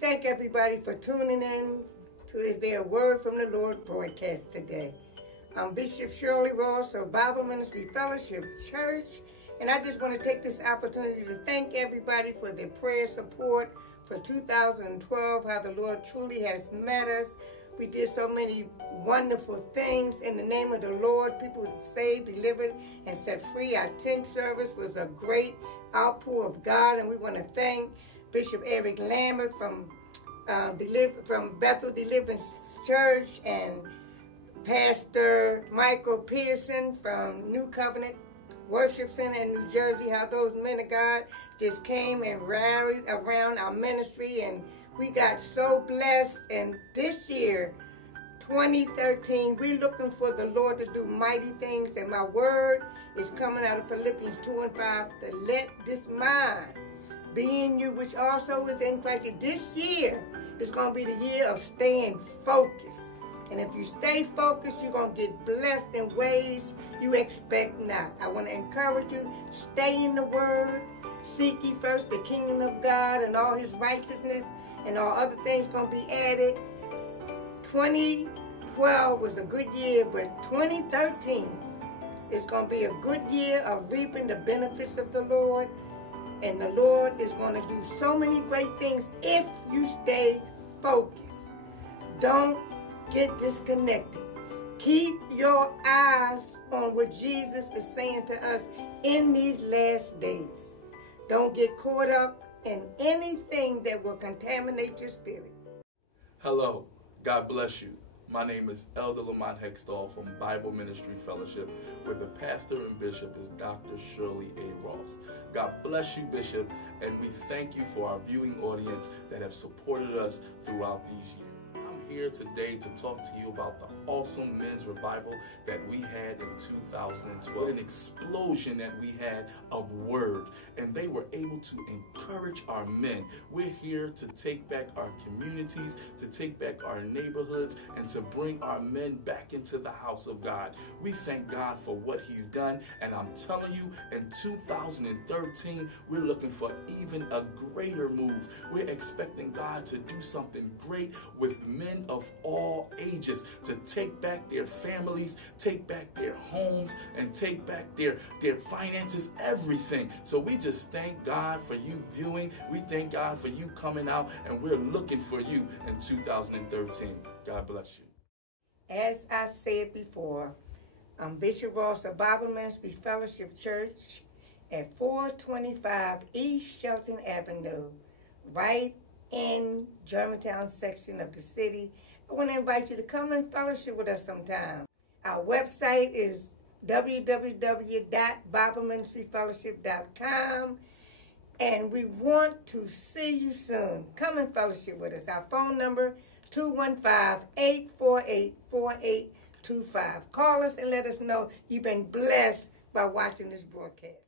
thank everybody for tuning in to Is There a Word from the Lord broadcast today. I'm Bishop Shirley Ross of Bible Ministry Fellowship Church, and I just want to take this opportunity to thank everybody for their prayer support for 2012, how the Lord truly has met us. We did so many wonderful things in the name of the Lord. People were saved, delivered, and set free. Our tent service was a great outpour of God, and we want to thank Bishop Eric Lambert from Bethel Deliverance Church and Pastor Michael Pearson from New Covenant Worship Center in New Jersey, how those men of God just came and rallied around our ministry, and we got so blessed. And this year, 2013, we're looking for the Lord to do mighty things, and my word is coming out of Philippians 2:5, to let this mind be in you, which also is in Christ. This year is going to be the year of staying focused. And if you stay focused, you're going to get blessed in ways you expect not. I want to encourage you, stay in the Word. Seek ye first the kingdom of God and all His righteousness, and all other things going to be added. 2012 was a good year, but 2013 is going to be a good year of reaping the benefits of the Lord. And the Lord is going to do so many great things if you stay focused. Don't get disconnected. Keep your eyes on what Jesus is saying to us in these last days. Don't get caught up in anything that will contaminate your spirit. Hello, God bless you. My name is Elder Lamont Hextall from Bible Ministry Fellowship, where the pastor and bishop is Dr. Shirley A. Ross. God bless you, Bishop, and we thank you for our viewing audience that have supported us throughout these years. I'm here today to talk to you about the awesome men's revival that we had in 2012. An explosion that we had of word, and they were able to encourage our men. We're here to take back our communities, to take back our neighborhoods, and to bring our men back into the house of God. We thank God for what He's done, and I'm telling you, in 2013, we're looking for even a greater move. We're expecting God to do something great with men of all ages, to take back their families, take back their homes, and take back their finances, everything. So we just thank God for you viewing. We thank God for you coming out, and we're looking for you in 2013. God bless you. As I said before, I'm Bishop Ross of Bible Ministry Fellowship Church at 425 East Shelton Avenue, right in Germantown section of the city. I want to invite you to come and fellowship with us sometime. Our website is www.bibleministryfellowship.com, and we want to see you soon. Come and fellowship with us. Our phone number, 215-848-4825. Call us and let us know you've been blessed by watching this broadcast.